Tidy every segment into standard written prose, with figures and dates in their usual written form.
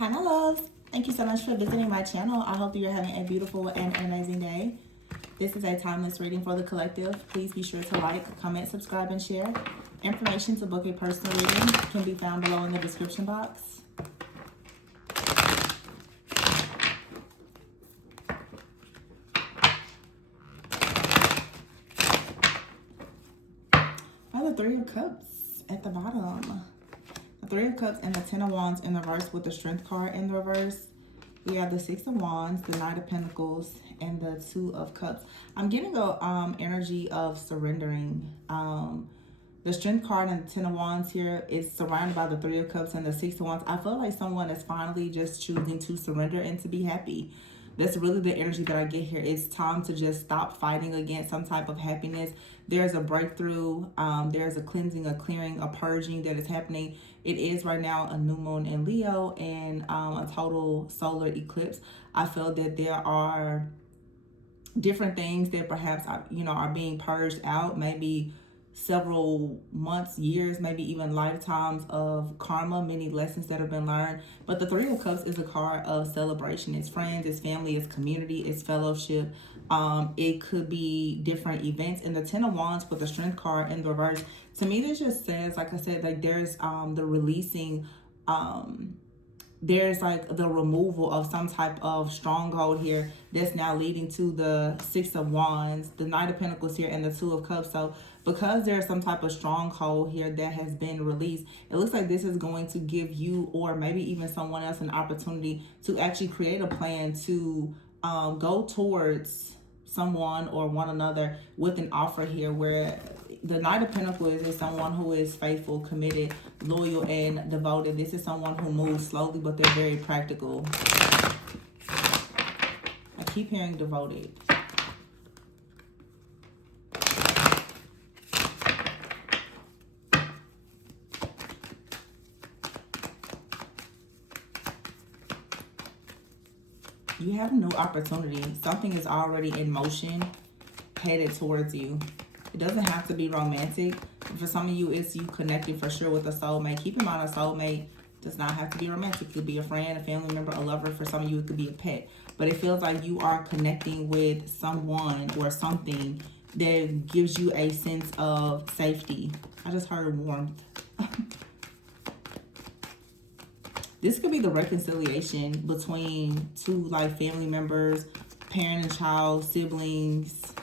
Hi, my loves. Thank you so much for visiting my channel. I hope that you're having a beautiful and amazing day. This is a timeless reading for the collective. Please be sure to like, comment, subscribe, and share. Information to book a personal reading can be found below in the description box. The Three of Cups at the bottom. The Three of Cups and the Ten of Wands in the reverse with the Strength card in the reverse. We have the Six of Wands, the Knight of Pentacles, and the Two of Cups. I'm getting a energy of surrendering. The Strength card and the Ten of Wands here is surrounded by the Three of Cups and the Six of Wands. I feel like someone is finally just choosing to surrender and to be happy. That's really the energy that I get here. It's time to just stop fighting against some type of happiness. There's a breakthrough. There's a cleansing, a clearing, a purging that is happening. It is right now a new moon in Leo and a total solar eclipse. I feel that there are different things that perhaps are being purged out. Maybe several months, years, maybe even lifetimes of karma, many lessons that have been learned. But the Three of Cups is a card of celebration. It's friends, it's family, it's community, it's fellowship. It could be different events. And the Ten of Wands with the Strength card in the reverse, to me this just says, like I said, like there's the releasing, there's like the removal of some type of stronghold here that's now leading to the Six of Wands, the Knight of Pentacles here, and the Two of Cups. So because there's some type of stronghold here that has been released, it looks like this is going to give you, or maybe even someone else, an opportunity to actually create a plan to go towards someone or one another with an offer here, where the Knight of Pentacles is someone who is faithful, committed, loyal, and devoted. This is someone who moves slowly, but they're very practical. I keep hearing devoted. You have a new opportunity. Something is already in motion, headed towards you. It doesn't have to be romantic. For some of you, it's you connecting for sure with a soulmate. Keep in mind, a soulmate does not have to be romantic. It could be a friend, a family member, a lover. For some of you, it could be a pet. But it feels like you are connecting with someone or something that gives you a sense of safety. I just heard warmth. This could be the reconciliation between two like family members, parent and child, siblings,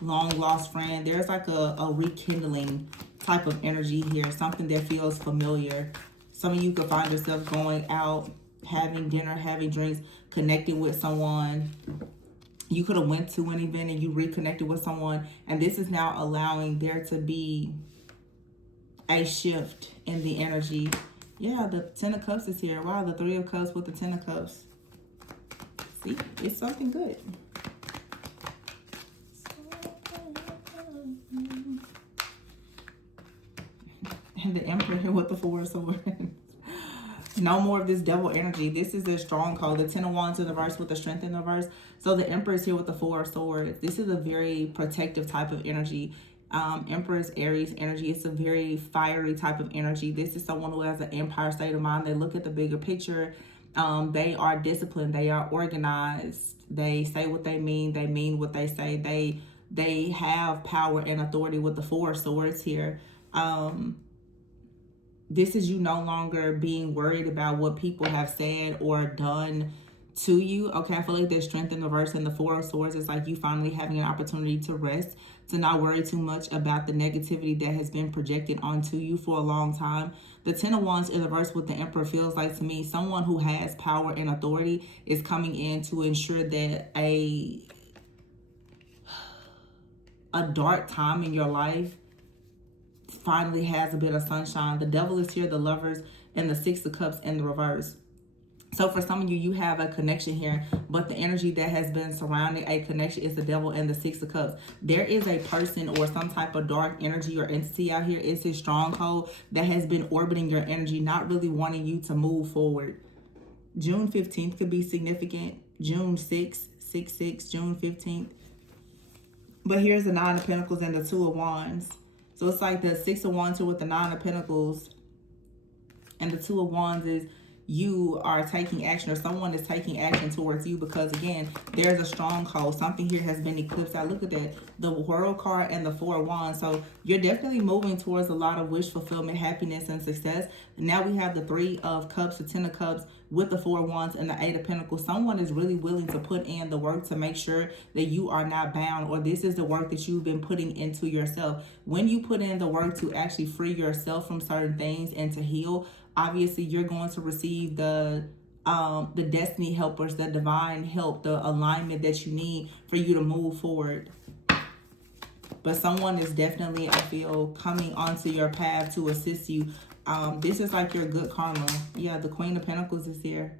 long lost friend. There's like a rekindling type of energy here, something that feels familiar. Some of you could find yourself going out, having dinner, having drinks, connecting with someone. You could have went to an event and you reconnected with someone, and this is now allowing there to be a shift in the energy. Yeah, the Ten of Cups is here. Wow, the Three of Cups with the Ten of Cups. See, it's something good. And the Emperor here with the Four of Swords. No more of this devil energy. This is a stronghold. The Ten of Wands in the reverse with the Strength in the reverse. So the Emperor is here with the Four of Swords. This is a very protective type of energy. Empress Aries energy. It's a very fiery type of energy. This is someone who has an empire state of mind. They look at the bigger picture. They are disciplined. They are organized. They say what they mean. They mean what they say. They have power and authority with the Four of Swords here. This is you no longer being worried about what people have said or done to you. Okay, I feel like there's Strength in the reverse, and the Four of Swords is like you finally having an opportunity to rest, to not worry too much about the negativity that has been projected onto you for a long time. The Ten of Wands in the reverse with the Emperor feels like, to me, someone who has power and authority is coming in to ensure that a dark time in your life finally has a bit of sunshine. The Devil is here, the Lovers, and the Six of Cups in the reverse. So for some of you, you have a connection here, but the energy that has been surrounding a connection is the Devil and the Six of Cups. There is a person or some type of dark energy or entity out here. It's a stronghold that has been orbiting your energy, not really wanting you to move forward. June 15th could be significant. June 6th, 6/6, June 15th. But here's the Nine of Pentacles and the Two of Wands. So it's like the Six of Wands here with the Nine of Pentacles and the Two of Wands is you are taking action, or someone is taking action towards you, because again, there's a stronghold. Something here has been eclipsed out. Look at that, the World card and the Four of Wands. So you're definitely moving towards a lot of wish fulfillment, happiness, and success. Now we have the Three of Cups, the Ten of Cups, with the Four of Wands and the Eight of Pentacles. Someone is really willing to put in the work to make sure that you are not bound, or this is the work that you've been putting into yourself. When you put in the work to actually free yourself from certain things and to heal, obviously you're going to receive the destiny helpers, the divine help, the alignment that you need for you to move forward. But someone is definitely, I feel, coming onto your path to assist you. This is like your good karma. Yeah, the Queen of Pentacles is here.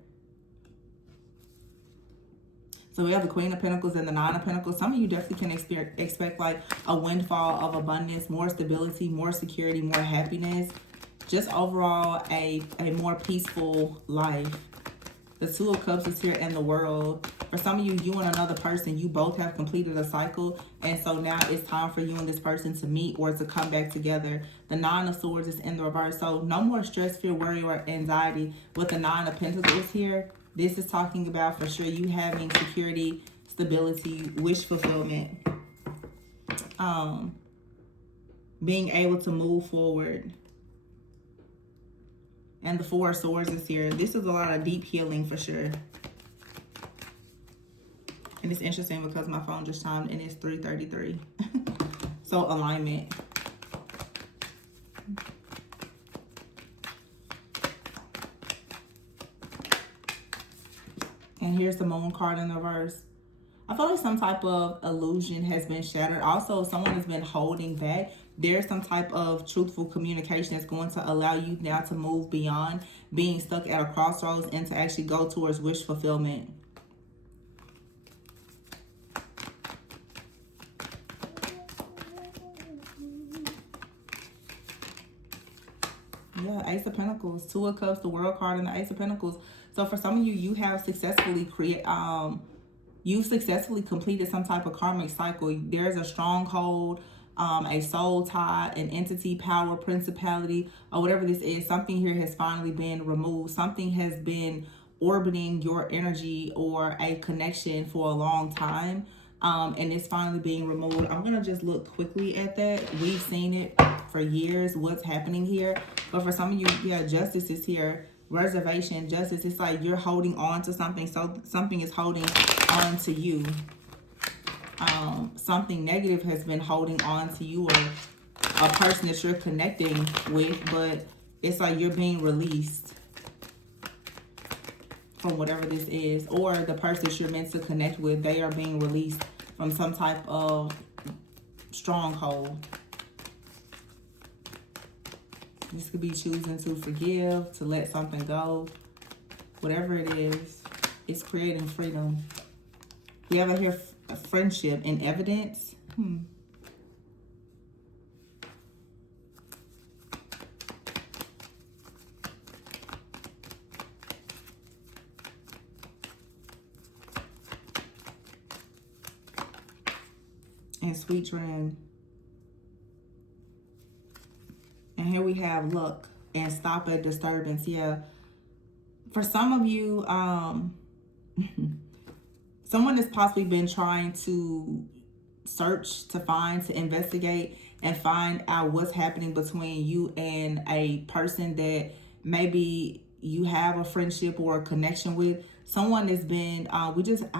So we have the Queen of Pentacles and the Nine of Pentacles. Some of you definitely can expect like a windfall of abundance, more stability, more security, more happiness. Just overall a more peaceful life. The Two of Cups is here in the World. For some of you, you and another person, you both have completed a cycle. And so now it's time for you and this person to meet or to come back together. The Nine of Swords is in the reverse. So no more stress, fear, worry, or anxiety with the Nine of Pentacles here. This is talking about for sure you having security, stability, wish fulfillment. Being able to move forward. And the Four of Swords is here. This is a lot of deep healing for sure. And it's interesting because my phone just chimed and it's 3:33. So alignment. And here's the Moon card in the reverse. I feel like some type of illusion has been shattered. Also, someone has been holding back. There's some type of truthful communication that's going to allow you now to move beyond being stuck at a crossroads and to actually go towards wish fulfillment. Yeah, Ace of Pentacles, Two of Cups, the World card, and the Ace of Pentacles. So for some of you, you have successfully you've successfully completed some type of karmic cycle. There's a stronghold, a soul tie, an entity, power, principality, or whatever this is. Something here has finally been removed. Something has been orbiting your energy or a connection for a long time. And it's finally being removed. I'm going to just look quickly at that. We've seen it for years, what's happening here. But for some of you, yeah, justice is here. Reservation, justice. It's like you're holding on to something. So something is holding on to you. Something negative has been holding on to you, or a person that you're connecting with. But it's like you're being released from whatever this is. Or the person that you're meant to connect with, they are being released from some type of stronghold. This could be choosing to forgive, to let something go. Whatever it is, it's creating freedom. We have here friendship and evidence. And sweet dream. And here we have luck and stop a disturbance. Yeah. For some of you, someone has possibly been trying to search, to find, to investigate, and find out what's happening between you and a person that maybe you have a friendship or a connection with. Someone has been, I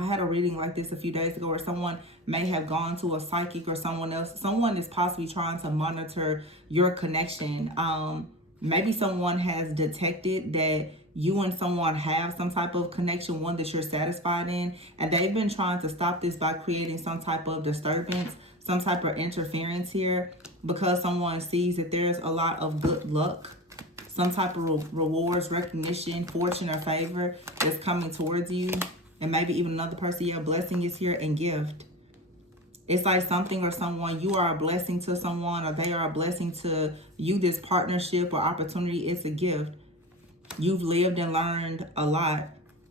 had a reading like this a few days ago where someone may have gone to a psychic or someone else. Someone is possibly trying to monitor your connection. Maybe someone has detected that you and someone have some type of connection, one that you're satisfied in, and they've been trying to stop this by creating some type of disturbance, some type of interference here, because someone sees that there's a lot of good luck, some type of rewards, recognition, fortune, or favor that's coming towards you. And maybe even another person, your blessing is here, and gift. It's like something or someone, you are a blessing to someone, or they are a blessing to you. This partnership or opportunity is a gift. You've lived and learned a lot.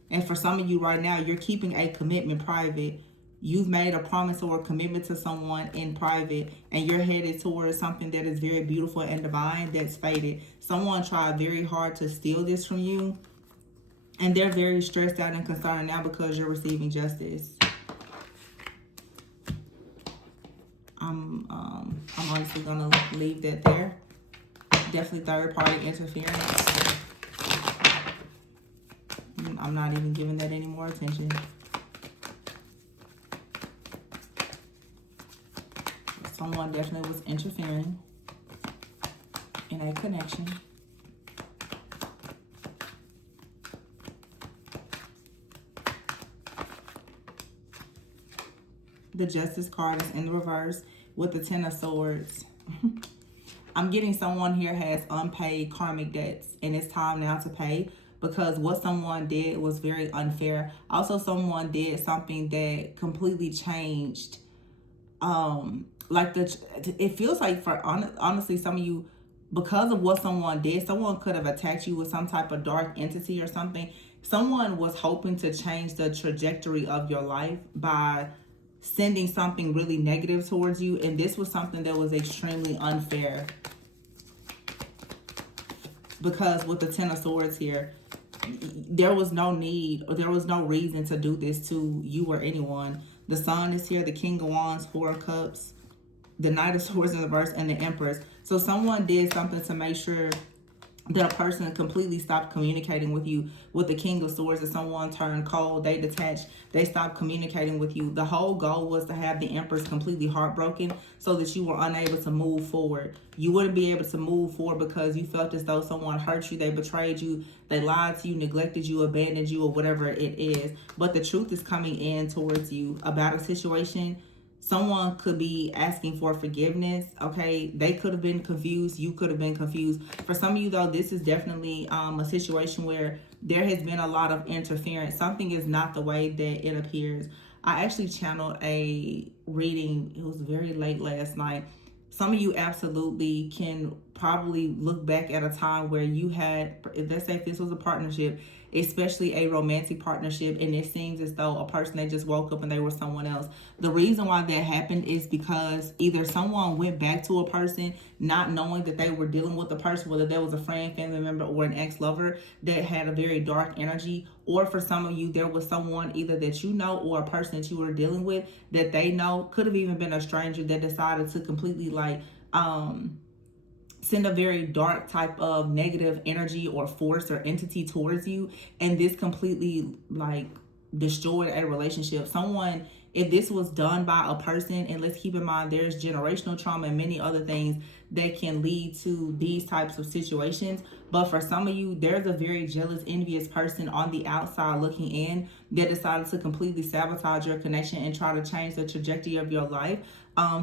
And for some of you right now, you're keeping a commitment private. You've made a promise or a commitment to someone in private, and you're headed towards something that is very beautiful and divine that's fated. Someone tried very hard to steal this from you. And they're very stressed out and concerned now because you're receiving justice. I'm honestly gonna leave that there. Definitely third party interference. I'm not even giving that any more attention. Someone definitely was interfering in a connection. The Justice card is in the reverse with the Ten of Swords. I'm getting someone here has unpaid karmic debts, and it's time now to pay because what someone did was very unfair. Also, someone did something that completely changed. It feels like for honestly, some of you, because of what someone did, someone could have attacked you with some type of dark entity or something. Someone was hoping to change the trajectory of your life by sending something really negative towards you, and this was something that was extremely unfair. Because with the Ten of Swords here, there was no need or there was no reason to do this to you or anyone. The Sun is here, the King of Wands, Four of Cups, the Knight of Swords in the reverse, and the Empress. So someone did something to make sure that a person completely stopped communicating with you. With the King of Swords, if someone turned cold, they detached, they stopped communicating with you. The whole goal was to have the Empress completely heartbroken so that you were unable to move forward. You wouldn't be able to move forward because you felt as though someone hurt you, they betrayed you, they lied to you, neglected you, abandoned you, or whatever it is. But the truth is coming in towards you about a situation. Someone could be asking for forgiveness, okay? They could have been confused. You could have been confused. For some of you, though, this is definitely a situation where there has been a lot of interference. Something is not the way that it appears. I actually channeled a reading. It was very late last night. Some of you absolutely can probably look back at a time where you had, let's say if this was a partnership, especially a romantic partnership, and it seems as though a person that just woke up and they were someone else. The reason why that happened is because either someone went back to a person not knowing that they were dealing with a person, whether that was a friend, family member, or an ex-lover that had a very dark energy, or for some of you, there was someone either that you know or a person that you were dealing with that they know, could have even been a stranger that decided to completely send a very dark type of negative energy or force or entity towards you, and this completely destroyed a relationship. Someone, if this was done by a person, and let's keep in mind there's generational trauma and many other things that can lead to these types of situations, but for some of you, there's a very jealous, envious person on the outside looking in that decided to completely sabotage your connection and try to change the trajectory of your life,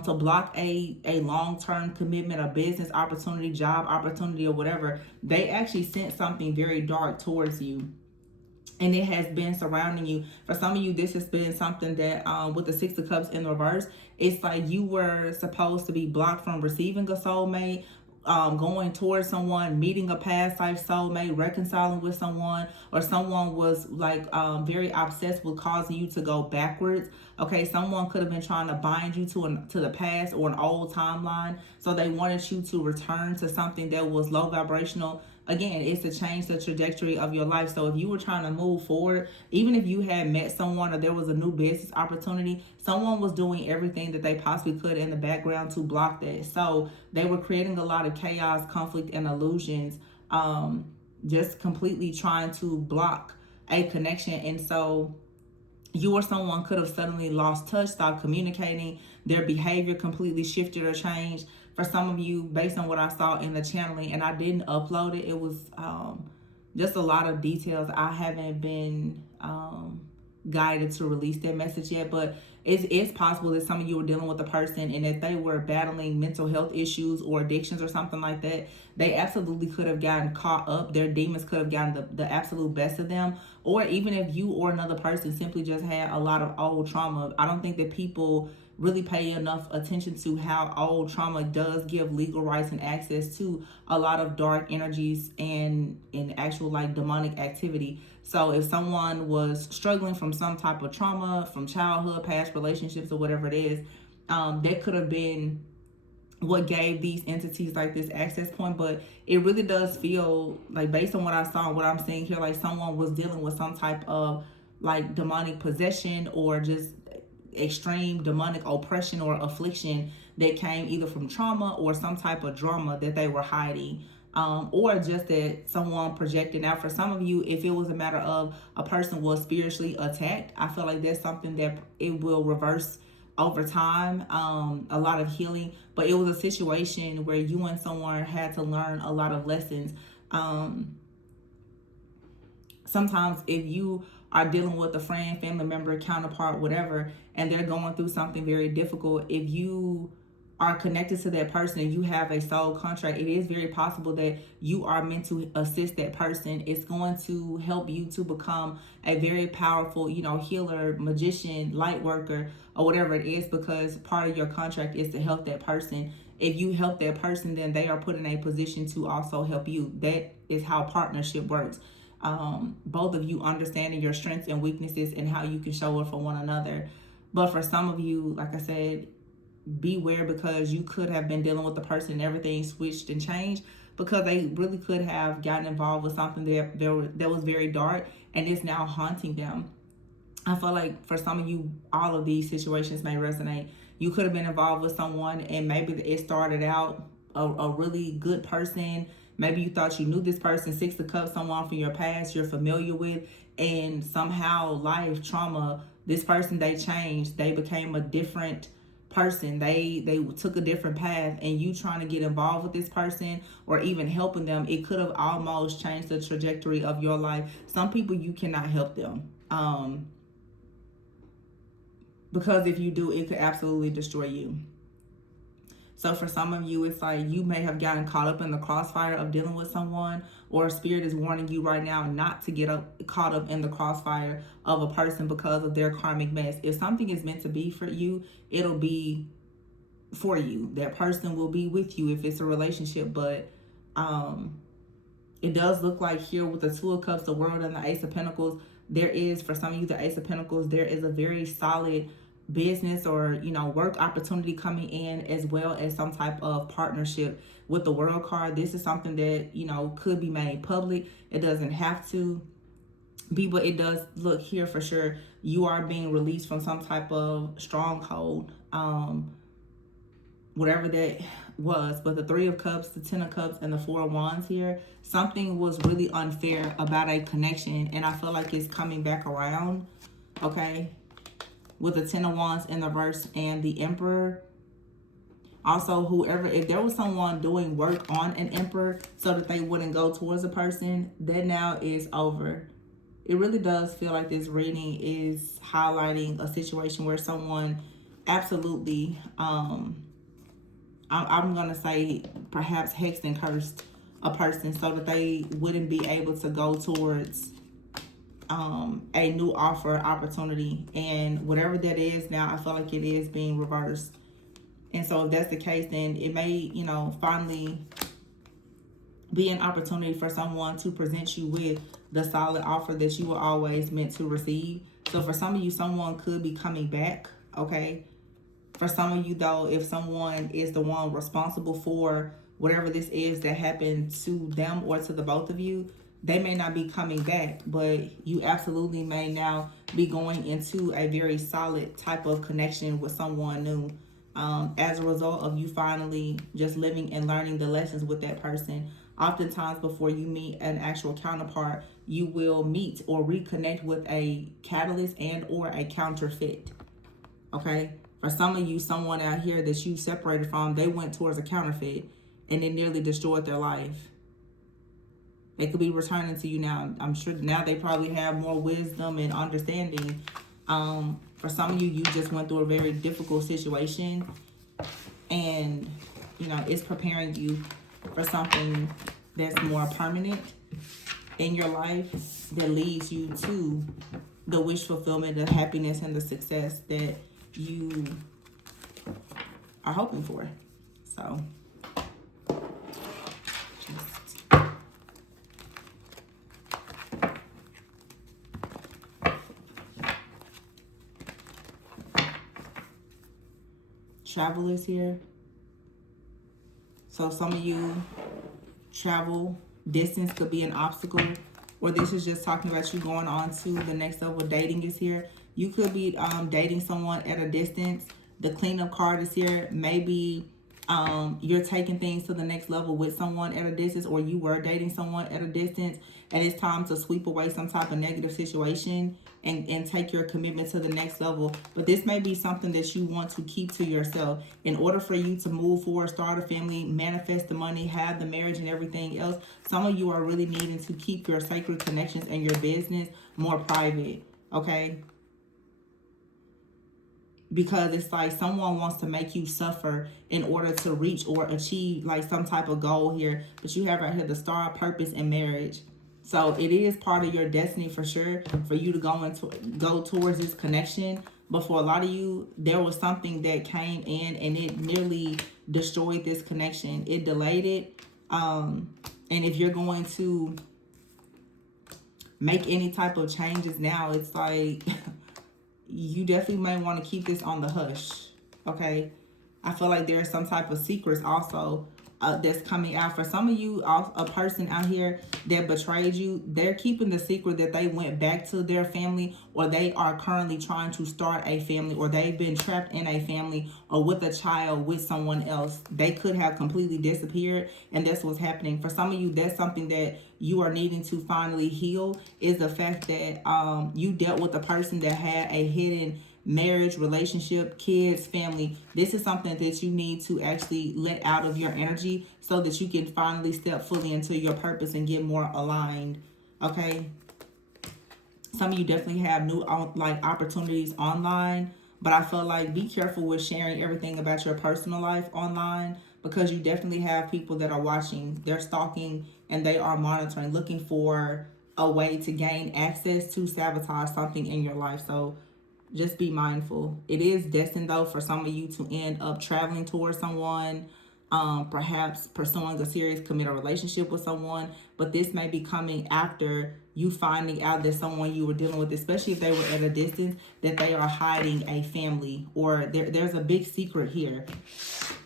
to block a long-term commitment, a business opportunity, job opportunity, or whatever. They actually sent something very dark towards you, and it has been surrounding you. For some of you, this has been something that with the Six of Cups in reverse, it's like you were supposed to be blocked from receiving a soulmate, going towards someone, meeting a past life soulmate, reconciling with someone, or someone was very obsessed with causing you to go backwards. Okay, someone could have been trying to bind you to the past or an old timeline, so they wanted you to return to something that was low vibrational. Again, it's to change the trajectory of your life. So if you were trying to move forward, even if you had met someone or there was a new business opportunity, someone was doing everything that they possibly could in the background to block that. So they were creating a lot of chaos, conflict, and illusions, just completely trying to block a connection. And so you or someone could have suddenly lost touch, stopped communicating, their behavior completely shifted or changed. For some of you, based on what I saw in the channeling, and I didn't upload it, it was just a lot of details. I haven't been guided to release that message yet, but it's possible that some of you were dealing with a person, and if they were battling mental health issues or addictions or something like that, they absolutely could have gotten caught up. Their demons could have gotten the absolute best of them. Or even if you or another person simply just had a lot of old trauma. I don't think that people really pay enough attention to how old trauma does give legal rights and access to a lot of dark energies and in actual demonic activity. So if someone was struggling from some type of trauma from childhood, past relationships, or whatever it is, that could have been what gave these entities like this access point, but it really does feel like, based on what I saw, what I'm seeing here, like someone was dealing with some type of like demonic possession or just extreme demonic oppression or affliction that came either from trauma or some type of drama that they were hiding, or just that someone projected. Now, for some of you, if it was a matter of a person was spiritually attacked, I feel like that's something that it will reverse over time, a lot of healing. But it was a situation where you and someone had to learn a lot of lessons. Sometimes if you are dealing with a friend, family member, counterpart, whatever, and they're going through something very difficult, if you are connected to that person and you have a soul contract, it is very possible that you are meant to assist that person. It's going to help you to become a very powerful, healer, magician, light worker, or whatever it is, because part of your contract is to help that person. If you help that person, then they are put in a position to also help you. That is how partnership works. Both of you understanding your strengths and weaknesses and how you can show up for one another. But for some of you, like I said, beware, because you could have been dealing with the person and everything switched and changed, because they really could have gotten involved with something that was very dark and is now haunting them. I feel like for some of you, all of these situations may resonate. You could have been involved with someone and maybe it started out a really good person. Maybe you thought you knew this person, Six of Cups, someone from your past you're familiar with, and somehow life, trauma, this person, they changed. They became a different person. They took a different path, and you trying to get involved with this person or even helping them, it could have almost changed the trajectory of your life. Some people, you cannot help them. Because if you do, it could absolutely destroy you. So for some of you, it's like you may have gotten caught up in the crossfire of dealing with someone, or Spirit is warning you right now not to get caught up in the crossfire of a person because of their karmic mess. If something is meant to be for you, it'll be for you. That person will be with you if it's a relationship. But it does look like here with the Two of Cups, the World, and the Ace of Pentacles, there is, for some of you, the Ace of Pentacles, there is a very solid business or work opportunity coming in, as well as some type of partnership. With the World card, this is something that could be made public. It doesn't have to be, but it does look here for sure you are being released from some type of stronghold, whatever that was. But the Three of Cups, the Ten of Cups, and the Four of Wands here, something was really unfair about a connection, and I feel like it's coming back around. Okay, with the Ten of Wands in the reverse and the Emperor. Also, whoever, if there was someone doing work on an Emperor so that they wouldn't go towards a person, that now is over. It really does feel like this reading is highlighting a situation where someone absolutely, I'm going to say perhaps hexed and cursed a person so that they wouldn't be able to go towards a new offer opportunity. And whatever that is now, I feel like it is being reversed. And so if that's the case, then it may, finally be an opportunity for someone to present you with the solid offer that you were always meant to receive. So for some of you, someone could be coming back, okay? For some of you, though, if someone is the one responsible for whatever this is that happened to them or to the both of you, they may not be coming back, but you absolutely may now be going into a very solid type of connection with someone new, as a result of you finally just living and learning the lessons with that person. Oftentimes before you meet an actual counterpart, you will meet or reconnect with a catalyst and or a counterfeit, okay? For some of you, someone out here that you separated from, they went towards a counterfeit and it nearly destroyed their life. They could be returning to you now. I'm sure now they probably have more wisdom and understanding. For some of you, you just went through a very difficult situation, and it's preparing you for something that's more permanent in your life that leads you to the wish fulfillment, the happiness, and the success that you are hoping for. So travel is here. So some of you, travel distance could be an obstacle, or this is just talking about you going on to the next level. Dating is here. You could be dating someone at a distance. The cleanup card is here. Maybe you're taking things to the next level with someone at a distance, or you were dating someone at a distance, and it's time to sweep away some type of negative situation and take your commitment to the next level. But this may be something that you want to keep to yourself in order for you to move forward, start a family, manifest the money, have the marriage and everything else. Some of you are really needing to keep your sacred connections and your business more private, okay? Because it's like someone wants to make you suffer in order to reach or achieve like some type of goal here. But you have right here the star, purpose, and marriage. So it is part of your destiny for sure for you to go towards this connection. But for a lot of you, there was something that came in and it nearly destroyed this connection. It delayed it. And if you're going to make any type of changes now, it's like you definitely may want to keep this on the hush, okay? I feel like there's some type of secrets also that's coming out. For some of you, a person out here that betrayed you, they're keeping the secret that they went back to their family, or they are currently trying to start a family, or they've been trapped in a family or with a child with someone else. They could have completely disappeared, and that's what's happening. For some of you, that's something that you are needing to finally heal, is the fact that you dealt with a person that had a hidden marriage, relationship, kids, family. This is something that you need to actually let out of your energy so that you can finally step fully into your purpose and get more aligned, okay? Some of you definitely have new like opportunities online, but I feel like be careful with sharing everything about your personal life online, because you definitely have people that are watching, they're stalking, and they are monitoring, looking for a way to gain access to sabotage something in your life. So just be mindful. It is destined though for some of you to end up traveling towards someone, perhaps pursuing a serious committed relationship with someone, but this may be coming after you finding out that someone you were dealing with, especially if they were at a distance, that they are hiding a family, or there's a big secret here.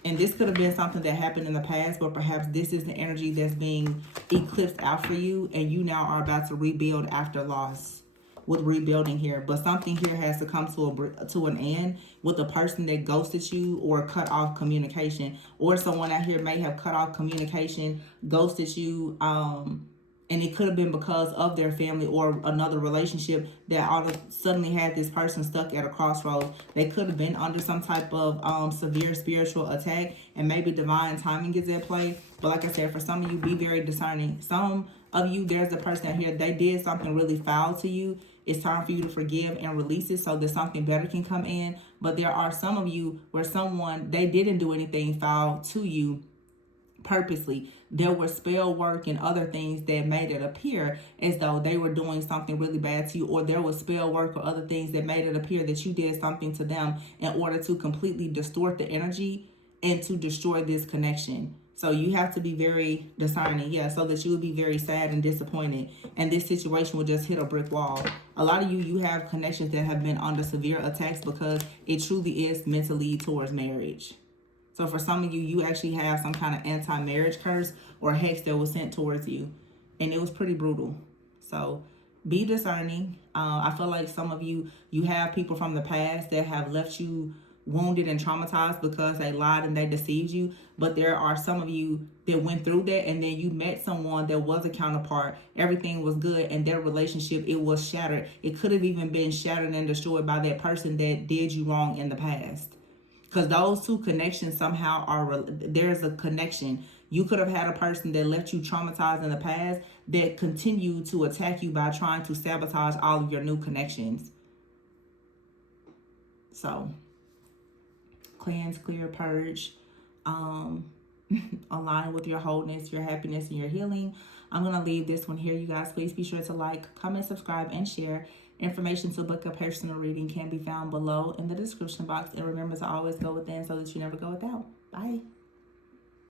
And this could have been something that happened in the past, but perhaps this is the energy that's being eclipsed out for you, and you now are about to rebuild after loss. With rebuilding here, but something here has to come to an end with a person that ghosted you or cut off communication, or someone out here may have cut off communication, ghosted you, and it could have been because of their family or another relationship that suddenly had this person stuck at a crossroads. They could have been under some type of severe spiritual attack, and maybe divine timing is at play. But like I said, for some of you, be very discerning. Some of you, there's a person out here, they did something really foul to you. It's time for you to forgive and release it so that something better can come in. But there are some of you where they didn't do anything foul to you purposely. There was spell work and other things that made it appear as though they were doing something really bad to you, or there was spell work or other things that made it appear that you did something to them in order to completely distort the energy and to destroy this connection. So you have to be very discerning, so that you will be very sad and disappointed, and this situation will just hit a brick wall. A lot of you have connections that have been under severe attacks because it truly is meant to lead towards marriage. So for some of you, you actually have some kind of anti-marriage curse or hex that was sent towards you, and it was pretty brutal. So be discerning. I feel like some of you have people from the past that have left you wounded and traumatized because they lied and they deceived you. But there are some of you that went through that, and then you met someone that was a counterpart. Everything was good, and their relationship, it was shattered. It could have even been shattered and destroyed by that person that did you wrong in the past. Because those two connections somehow there's a connection. You could have had a person that left you traumatized in the past that continued to attack you by trying to sabotage all of your new connections. So cleanse, clear, purge, align with your wholeness, your happiness, and your healing. I'm going to leave this one here, you guys. Please be sure to like, comment, subscribe, and share. Information to book a personal reading can be found below in the description box. And remember to always go within so that you never go without. Bye.